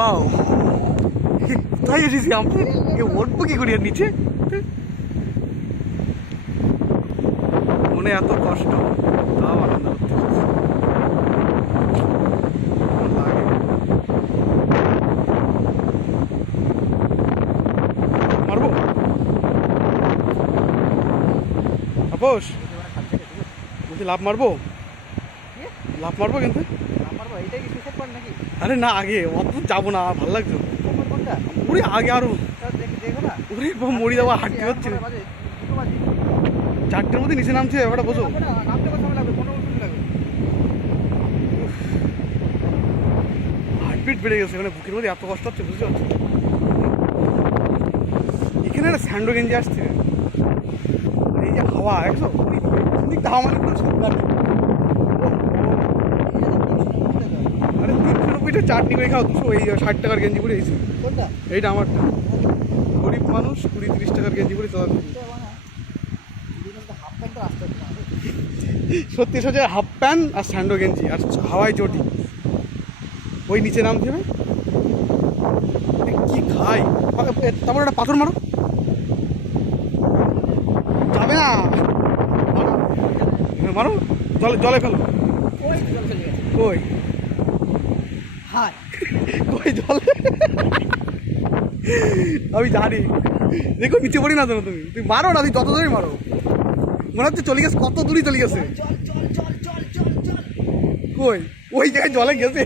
Wow, কোথায় এসেছি আমরা? উঠবো কি করি আর নিচে? মনে এত কষ্ট, তাও আনন্দ করতে এসেছি। মারবো আপোষ, বলছি লাভ মারবো, লাভ মারবো কিন্তু। আরে না, আগে অত যাবো না, ভালো লাগছে ওরে আগে আরো ওরে মরি যাবো, হাঁটতে হচ্ছে। 4টের মধ্যে নিচে নামছে, এবারটা বোঝো। হার্টবিট বেড়ে গেছে, মানে বুকের মধ্যে এত কষ্ট হচ্ছে, বুঝতে পারছো? এখানে একটা স্যান্ডো গেঞ্জি আসছে, এই যে হাওয়া একশো হাওয়া মানে পুরো সরকার। আরে 390টা চাটনি করে খাও, 260 টাকার গেঞ্জি পরে এইছি। এইটা আমারটা, গরিব মানুষ 20-30 টাকার গেঞ্জি পরে চলা। সত্যি সত্যি হাফ প্যান্ট আর স্যান্ডো গেঞ্জি আর হাওয়াই চটি, ওই নিচে নাম দেবে। কি খাই, তারপর একটা পাথর মারো, যাবে না, মারো, জলে জলে ফেলো। কই কই জলে? আমি জানি, দেখো নিচে পড়ি না তো, তুমি মারো না, তুমি যত দূরেই মারো, মনে হচ্ছে চলে গেছে, কত দূরই চলে গেছে। কই ওই জায়গায় জলে গেছে,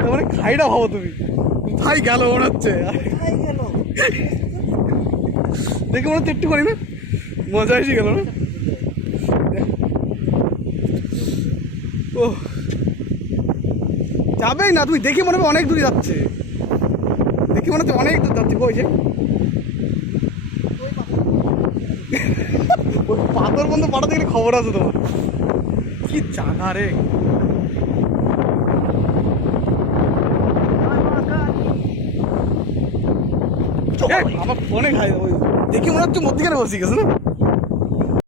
তার মানে খাইটা ভাবো তুমি, কোথায় গেল মনে হচ্ছে। দেখে মনে হচ্ছে একটু করি না, মজা এসে গেল না। ও যাবেই না, তুমি দেখে মনে হবে অনেক দূরে যাচ্ছে, দেখে মনে হচ্ছে অনেক দূর যাচ্ছে। ওই যে ওই পাথর বন্ধ পাঠাতে গেলে খবর আছে তোমার, কি জায়গা রে। আমার ফোনে খাই, ওই দেখি মনে হচ্ছে মধ্যিখানে বসে গেছে না।